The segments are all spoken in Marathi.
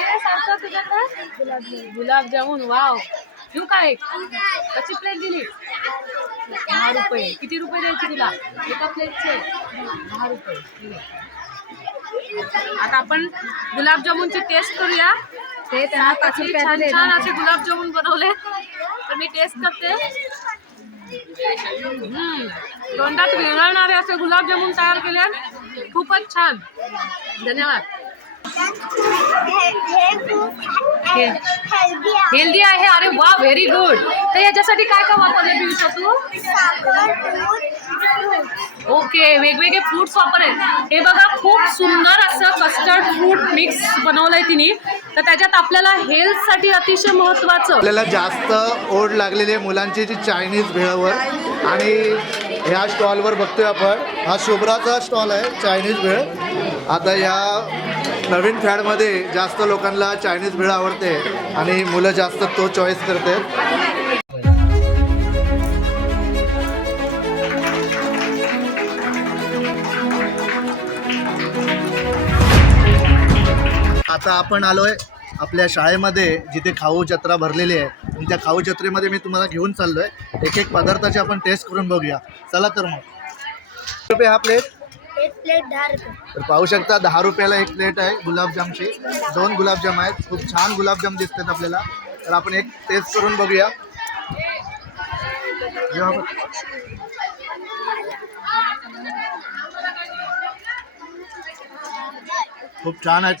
काय सारखं तुझ्याकडे? गुलाबजामुन वाव. घेऊ का एक? कशी प्लेट दिली? दहा रुपये. किती रुपये द्यायचे तुला? एका प्लेटचे दहा रुपये. आता आपण गुलाबजामुनची टेस्ट करूया. ते त्यांना पाच छान छान. असे गुलाबजामुन बनवले. तर मी टेस्ट करते. हम्म. तोंडात विरघळणारे असे गुलाबजामुन तयार केले खूपच छान. धन्यवाद. हेल्दी आहे. अरे वा व्हेरी गुड तर याच्यासाठी काय काय वापरले पिऊ शकतो ओके वेगवेगळे फ्रुट्स वापरले. हे बघा खूप सुंदर असं कस्टर्ड फ्रूट मिक्स बनवलंय तिने. तर त्याच्यात आपल्याला हेल्थसाठी अतिशय महत्वाचं. आपल्याला जास्त ओढ लागलेली आहे मुलांची जी चायनीज भेळवर. आणि ह्या स्टॉलवर बघतोय आपण. हा शुभ्राचा स्टॉल आहे चायनीज भेळ. आता या नवीन फॅडमध्ये जास्त लोकांना चायनीज भेळ आवडते आणि मुलं जास्त तो चॉईस करते. आता आपण आलोय आपल्या शाळेमध्ये जिथे खाऊ जत्रा भरलेली आहे. आणि त्या खाऊ जत्रेमध्ये मी तुम्हाला घेऊन चाललोय. एक एक पदार्थाची आपण टेस्ट करून बघूया. चला तर मग. रुपये हा प्लेट प्लेट दहा रुपये तर पाहू शकता दहा रुपयाला एक प्लेट आहे गुलाबजामची. दोन गुलाबजाम आहेत. खूप छान गुलाबजाम दिसतात आपल्याला. तर आपण एक टेस्ट करून बघूया. जेव्हा आपण- खूप छान आहेत.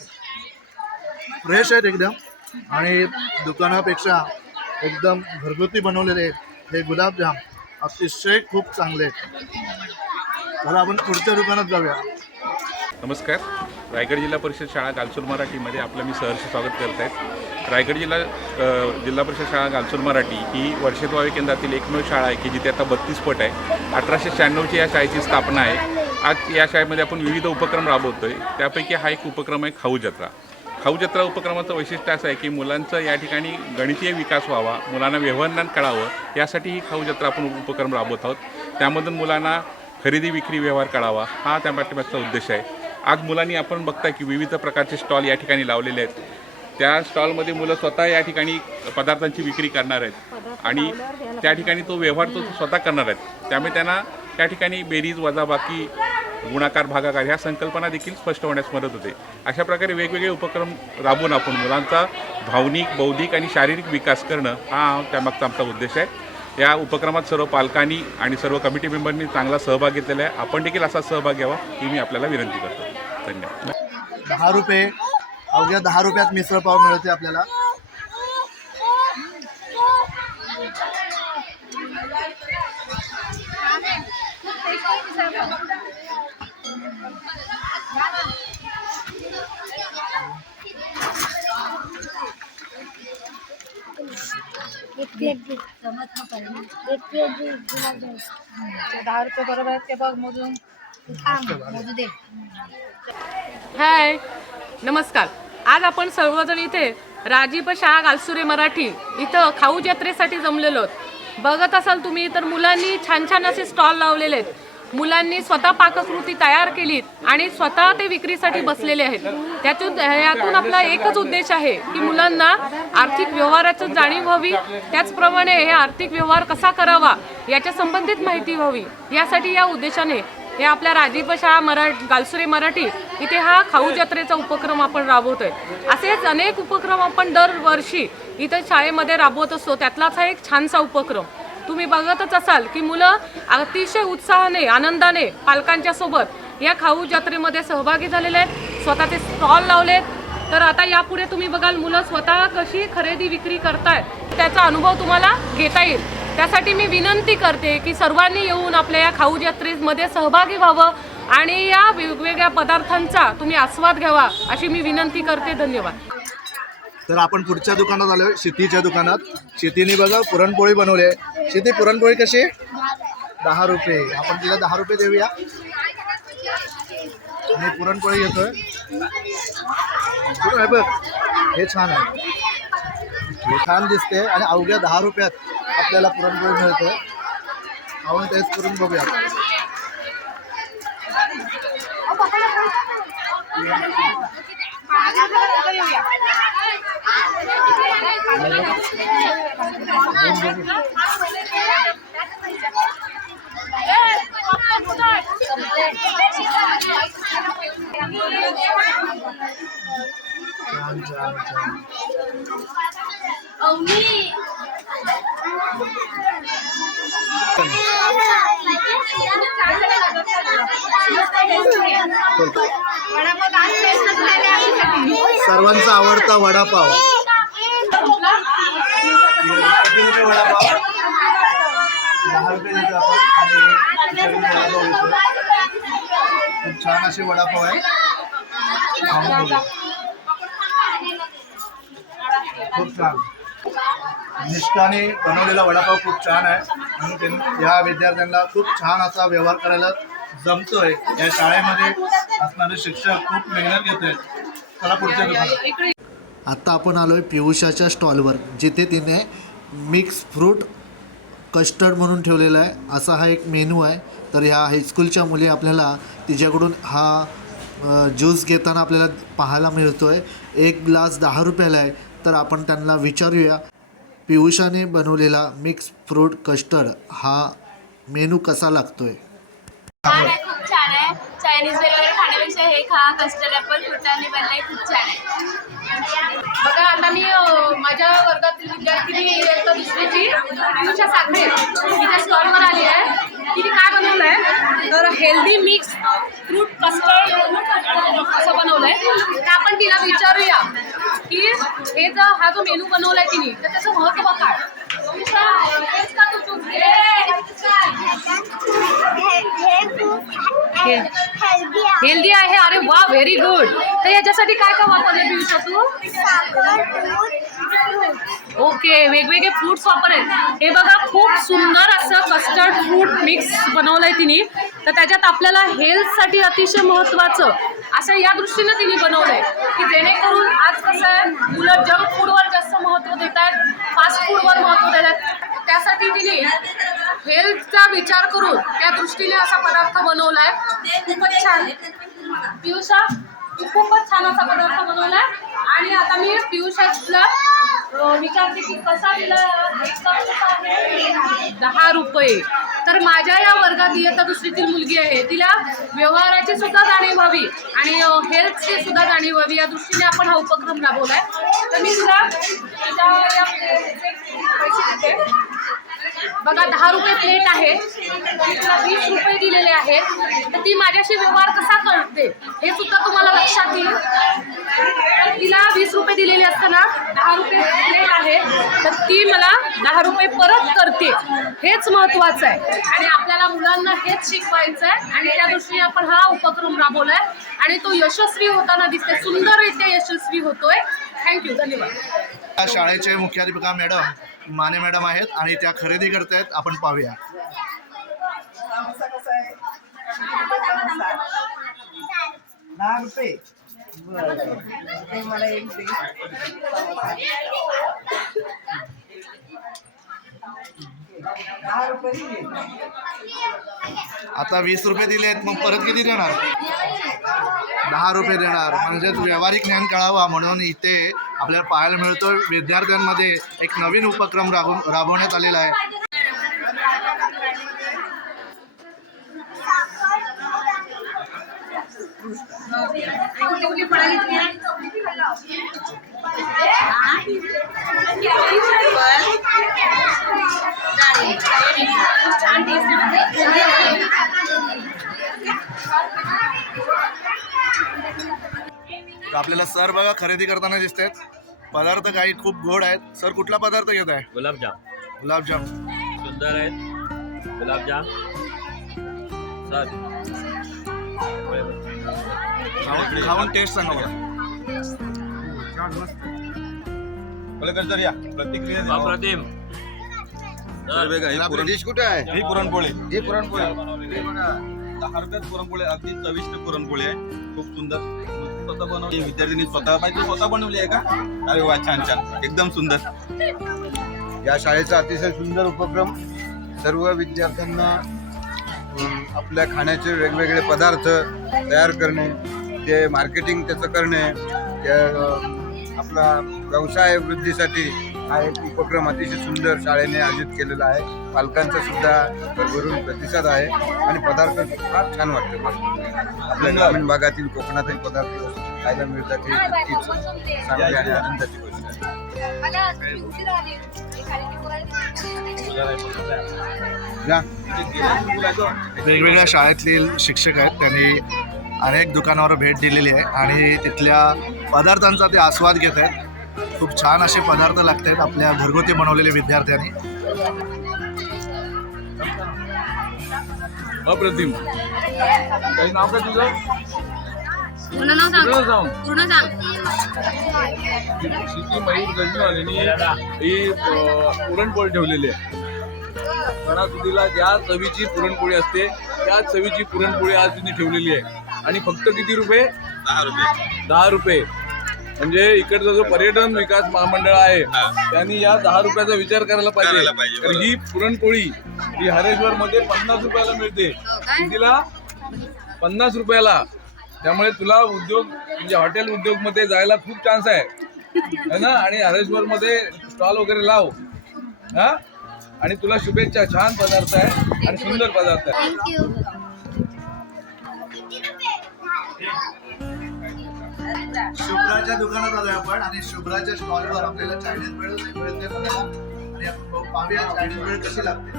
फ्रेश आहेत एकदम. आणि दुकानापेक्षा एकदम घरगुती बनवलेले हे गुलाबजाम. अतिशय खूप चांगले आहेत. चला आपण पुढच्या दुकानात जाऊया. नमस्कार. रायगड जिल्हा परिषद शाळा गालसूर मराठीमध्ये आपलं मी सहर्ष स्वागत करत आहे. रायगड जिल्हा जिल्हा परिषद शाळा गालसूर मराठी ही वर्षेद्वावे केंद्रातील एकमेव शाळा आहे की जिथे आता बत्तीस पट आहे. अठराशे शहाण्णवची या शाळेची स्थापना आहे. आज या शाळेमध्ये आपण विविध उपक्रम राबवतो आहे त्यापैकी हा एक उपक्रम आहे खाऊ जत्रा. खाऊ जत्रा उपक्रमाचं वैशिष्ट्य असं आहे की मुलांचं या ठिकाणी गणितीय विकास व्हावा मुलांना व्यवहारज्ञान कळावं यासाठी ही खाऊ जत्रा आपण उपक्रम राबवत आहोत. त्यामधून मुलांना खरेदी विक्री व्यवहार कळावा हा त्या पाठिंब्याचा उद्देश आहे. आज मुलांनी आपण बघताय की विविध प्रकारचे स्टॉल या ठिकाणी लावलेले आहेत. त्या स्टॉलमध्ये मुलं स्वतः या ठिकाणी पदार्थांची विक्री करणार आहेत. आणि त्या ठिकाणी तो व्यवहार तो स्वतः करणार आहेत. त्यामुळे त्यांना त्या ठिकाणी बेरीज वजाबाकी गुणाकार भागाकार ह्या संकल्पना देखील स्पष्ट होण्यास मदत होते. अशा प्रकारे वेगवेगळे उपक्रम राबवून आपण मुलांचा भावनिक बौद्धिक आणि शारीरिक विकास करणं हा त्यामागचा आमचा उद्देश आहे. या उपक्रमात सर्व पालकांनी आणि सर्व कमिटी मेंबरनी चांगला सहभाग घेतलेला आहे. आपण देखील असा सहभाग घ्यावा ही मी आपल्याला विनंती करतो. धन्यवाद. दहा रुपये अवघ्या दहा रुपयात मिसळ पाव मिळते आपल्याला. प्लेट दे एक प्लेट दे गुलाबजाम ते दहा रुपये बरोबर आहेत ते बघ मोजून. थांब मोजू दे. हाय नमस्कार. आज आपण सर्वजण इथे राजीव शाळा गालसुरे मराठी इथं खाऊ जत्रेसाठी जमलेलो आहोत. बघत असाल तुम्ही तर मुलांनी छान छान असे स्टॉल लावलेले आहेत. मुलांनी स्वतः पाककृती तयार केलीत आणि स्वतः ते विक्रीसाठी बसलेले आहेत. त्यातून यातून आपला एकच उद्देश आहे की मुलांना आर्थिक व्यवहाराचं जाणीव व्हावी. त्याचप्रमाणे हे आर्थिक व्यवहार कसा करावा याच्या संबंधित माहिती व्हावी यासाठी या उद्देशाने हे आपल्या राजीव शाळा मरा गालसुरे मराठी इथे हा खाऊ जत्रेचा उपक्रम आपण राबवतोय. असेच अनेक उपक्रम आपण दरवर्षी इथं शाळेमध्ये राबवत असतो. त्यातलाच हा एक छानसा उपक्रम. तुम्ही बघतच असाल की मुलं अतिशय उत्साहाने आनंदाने पालकांच्या सोबत या खाऊ जत्रेमध्ये सहभागी झालेले आहेत. स्वतः ते स्टॉल लावलेत. तर आता यापुढे तुम्ही बघाल मुलं स्वतः कशी खरेदी विक्री करतायत त्याचा अनुभव तुम्हाला घेता येईल. त्यासाठी मी विनंती करते की सर्वांनी येऊन आपल्या या खाऊ जत्रेमध्ये सहभागी व्हावं आणि या वेगवेगळ्या पदार्थांचा तुम्ही आस्वाद घ्यावा अशी मी विनंती करते. धन्यवाद. तर आपण पुढच्या दुकानात आलोय शेतीच्या दुकानात. शेतीने बघा पुरणपोळी बनवली आहे. शेती पुरणपोळी कशी? दहा रुपये. आपण तिला दहा रुपये देऊया. आणि पुरणपोळी घेतोय. आहे बघ हे छान आहे. हे छान दिसते आणि अवघ्या दहा रुपयात आपल्याला पुरणपोळी मिळते. आपण टेस्ट करून बघूया. आपण सर्वांचा आवडता वडापाव. खूप छान असे वडापाव आहे. खूप छान. निष्ठाने बनवलेला वडापाव खूप छान आहे. म्हणून त्यांनी या विद्यार्थ्यांना खूप छान असा व्यवहार करायला जमतोय. या शाळेमध्ये असणारे शिक्षक खूप मेहनत घेत आहेत चला पुढच्या आत्ता आपण आलो आहे पियुषाच्या स्टॉलवर जिथे तिने मिक्स फ्रूट कस्टर्ड म्हणून ठेवलेला आहे. असा हा एक मेनू आहे. तर ह्या हायस्कूलच्या मुली आपल्याला तिच्याकडून हा ज्यूस घेताना आपल्याला पाहायला मिळतो आहे एक ग्लास दहा रुपयाला आहे. तर आपण त्यांना विचारूया. पियुषाने बनवलेला मिक्स फ्रूट कस्टर्ड हा मेनू कसा लागतो आहे खूप छान आहे. चायनीज वगैरे खाण्यापेक्षा हे खा. कस्टर्ड ॲपल फ्रुटाने बनलाय खूप छान आहे. बघा आता मी माझ्या वर्गातील विद्यार्थी साखरे तिच्या स्टॉलवर आली आहे. तिने काय बनवलं आहे तर हेल्दी मिक्स फ्रूट कस्टर्ड असं बनवलं आहे तर आपण तिला विचारूया की हे जर हा जो मेनू बनवलाय तिने तर त्याचं महत्त्व काय? हेल्दी आहे. अरे वा व्हेरी गुड तर याच्यासाठी काय काय वापरलं तू? ओके वेगवेगळे फ्रुट्स वापरले. हे बघा खूप सुंदर असं कस्टर्ड फ्रूट मिक्स बनवलंय तिने. तर त्याच्यात आपल्याला हेल्थसाठी अतिशय महत्त्वाचं असं या दृष्टीनं तिने बनवलंय. की जेणेकरून आज कसं आहे मुलं जंक फूडवर जास्त महत्त्व देत आहेत फास्ट फूडवर महत्त्व देत आहेत. त्यासाठी तिने हेल्थचा विचार करून त्या दृष्टीने असा पदार्थ बनवलाय. खूपच छान. पियुषा खूपच छान असा पदार्थ बनवलाय आणि आता मी पियुषाला विचारते की कसा दिला दहा रुपये. तर माझ्या या वर्गात इयत्ता दुसरीतील मुलगी आहे. तिला व्यवहाराची सुद्धा जाणीव व्हावी आणि हेल्थची सुद्धा जाणीव व्हावी. या दृष्टीने आपण हा उपक्रम राबवलाय. तर मी तुला पैसे देते. बघा दहा रुपये प्लेट आहे. मी तिला वीस रुपये दिलेले आहेत. तर ती माझ्याशी व्यवहार कसा करते हे सुद्धा तुम्हाला लक्षात येईल. तर तिला वीस रुपये दिलेले असताना दहा रुपये दिलेले आहे. तर ती मला दहा रुपये परत करते. हेच महत्त्वाचं आहे. आणि आपल्याला मुलांना हेच शिकवायचं आहे. आणि त्या दृष्टीने आपण हा उपक्रम राबवलाय. आणि तो यशस्वी होताना दिसते सुंदररित्या यशस्वी होतोय. थँक्यू धन्यवाद. शाळेचे मुख्याध्यापिका मॅडम माने मॅडम आहेत आणि त्या खरेदी करतायत. आपण पाहूया. समोसा कसा आहे? दहा रुपये. बरं. मला एक दे. दहा रुपये आता वीस रुपये दिले आहेत मग परत किती देणार? दहा रुपये देणार. म्हणजेच व्यावहारिक ज्ञान कळावा म्हणून इथे आपल्याला पाहायला मिळतो विद्यार्थ्यांमध्ये एक नवीन उपक्रम राबव राबवण्यात आलेला आहे तर आपल्याला सर बघा खरेदी करताना दिसत आहेत पदार्थ काही खूप गोड आहेत. सर कुठला पदार्थ घेत आहे? गुलाबजाम. गुलाबजाम. सुंदर आहेत. गुलाबजाम. सर. खाऊन खाऊन टेस्ट सांगा मला प्रतिक्रिया अप्रतिम. सर डिश कुठे आहे? ही पुरणपोळी. ही पुरणपोळी. दहा रुपयात पुरणपोळी अगदी चविष्ट पुरणपोळी आहे. खूप सुंदर. स्वतः बनवली विद्यार्थ्यांनी स्वतः पाहिजे स्वतः बनवली आहे का? अरे वा छान छान. एकदम सुंदर. या शाळेचा अतिशय सुंदर उपक्रम सर्व विद्यार्थ्यांना आपल्या खाण्याचे वेगवेगळे पदार्थ तयार करणे ते मार्केटिंग त्याचं करणे त्या आपला व्यवसाय वृद्धीसाठी हा एक उपक्रम अतिशय सुंदर शाळेने आयोजित केलेला आहे. पालकांचा सुद्धा भरभरून प्रतिसाद आहे आणि पदार्थ फार छान वाटतं आपल्या ग्रामीण भागातील कोकणातील पदार्थ खायला मिळतात ही नक्कीच चांगली आणि आनंदाची गोष्ट आहे. या. वेगवेगळ्या शाळेतील शिक्षक आहेत त्यांनी अनेक दुकानावर भेट दिलेली आहे आणि तिथल्या पदार्थांचा ते आस्वाद घेत आहेत. खूप छान असे पदार्थ लागत आहेत आपल्या घरगुती बनवलेले विद्यार्थ्यांनी. अप्रतिम. काही नाव काय तुझं? पूर्ण नाव सांग. पूर्ण सांग. गजवालेनी ही पुरणपोळी ठेवलेली आहे. सणासुदीला ज्या चवीची पुरणपोळी असते त्या चवीची पुरणपोळी आज त्यांनी ठेवलेली आहे. आणि फक्त किती रुपये? दहा रुपये. दहा रुपये. म्हणजे इकडचा जो पर्यटन विकास महामंडळ आहे त्यांनी या दहा रुपयाचा विचार करायला पाहिजे. ही पुरणपोळी ही हरेश्वर मध्ये पन्नास रुपयाला मिळते. कितीला? पन्नास रुपयाला. त्यामुळे तुला उद्योग म्हणजे हॉटेल उद्योगमध्ये जायला खूप चान्स आहे. है ना? आणि हरेश्वर मध्ये स्टॉल वगैरे लाव. हा? आणि तुला शुभेच्छा छान पदार्थ आहे आणि सुंदर पदार्थ आहे. शुभ्राच्या दुकानात आलोय आपण आणि शुभ्राच्या स्टॉलवर आपल्याला चायनीज मिळते बघा. आणि आपण पाहूया चायनीज भेळ कशी लागते.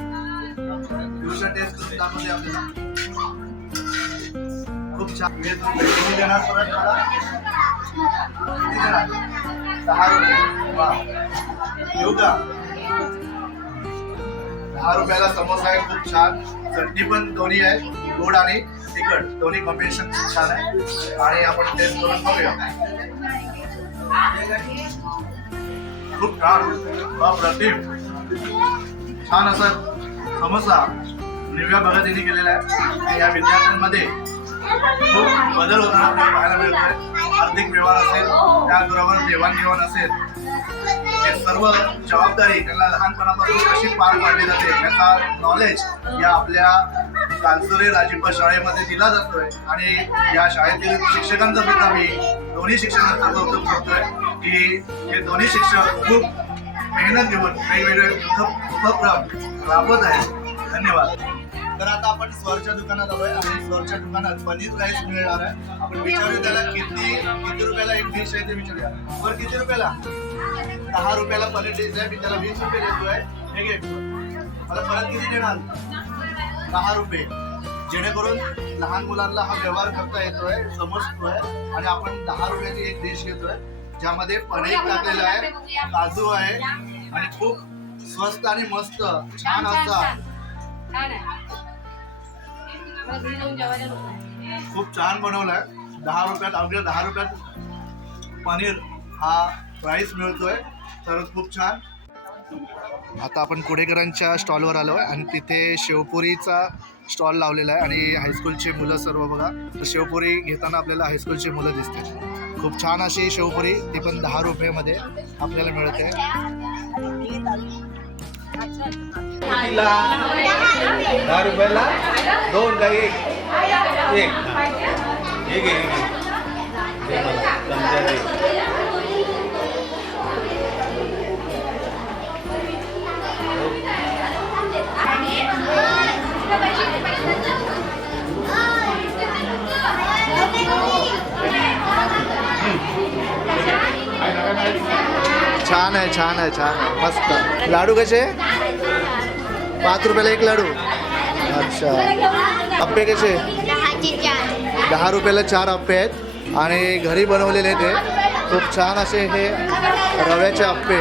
टेस्ट करून दाखवते आपल्याला. खूप छान तुम्ही किती देणार परत मला दहा रुपये वा येऊ का दहा रुपयाला समोसा आहे खूप छान. चटणी पण दोन्ही आहे गोड आणि तिखट. दोन्ही कॉम्बिनेशन खूप छान आहे. आणि आपण टेस्ट करून बघूया. खूप छान. अप्रतिम छान असं समोसा निव्या भगत यांनी केलेला आहे. या विद्यार्थ्यांमध्ये खूप बदल होताना आपल्याला पाहायला मिळतोय. आर्थिक व्यवहार असेल त्याचबरोबर देवाणघेवाण असेल हे सर्व जबाबदारी त्यांना लहानपणापासून कशी पार पाडली जाते याचा नॉलेज या आपल्या कालसुरे राजीपा शाळेमध्ये दिला जातोय. आणि या शाळेतील शिक्षकांचा सुद्धा मी दोन्ही शिक्षकांचा कौतुक करतोय की हे दोन्ही शिक्षक खूप मेहनत घेऊन वेगवेगळे उपक्रम राबवत आहेत. धन्यवाद. तर आता आपण स्वरच्या दुकानात आलोय आणि स्वरच्या दुकानात पनीर राईस मिळणार आहे. आपण विचारूया त्याला किती किती रुपयाला एक डिश आहे ते विचारूया. वर किती रुपयाला? दहा रुपयाला पनीर डिश आहे. मी त्याला वीस रुपये देतोय. हे घे. मला परत किती देणार? दहा रुपये. जेणेकरून लहान मुलांना हा व्यवहार करता येतोय समजतोय. आणि आपण दहा रुपयाची एक डिश घेतोय ज्यामध्ये पनीर टाकलेलं आहे काजू आहे आणि खूप स्वस्त आणि मस्त छान असा खूप छान बनवलाय. दहा रुपयात अवघ्या दहा रुपयात पनीर हा प्राईस मिळतोय. तर खूप छान. आता आपण कुडेकरांच्या स्टॉलवर आलो आहे आणि तिथे शेवपुरीचा स्टॉल लावलेला आहे आणि हायस्कूलची मुलं सर्व बघा. तर शेवपुरी घेताना आपल्याला हायस्कूलची मुलं दिसते खूप छान अशी शेवपुरी ती पण दहा रुपयामध्ये आपल्याला मिळते. दहा रुपयाला दोन का एक? एक. एक एक छान आहे छान आहे छान आहे. मस्त. लाडू कसे? पाच रुपयाला एक लाडू. अच्छा. अप्पे कसे? दहा रुपयाला चार अप्पे आहेत. आणि घरी बनवलेले ते खूप छान असे हे रव्याचे अप्पे.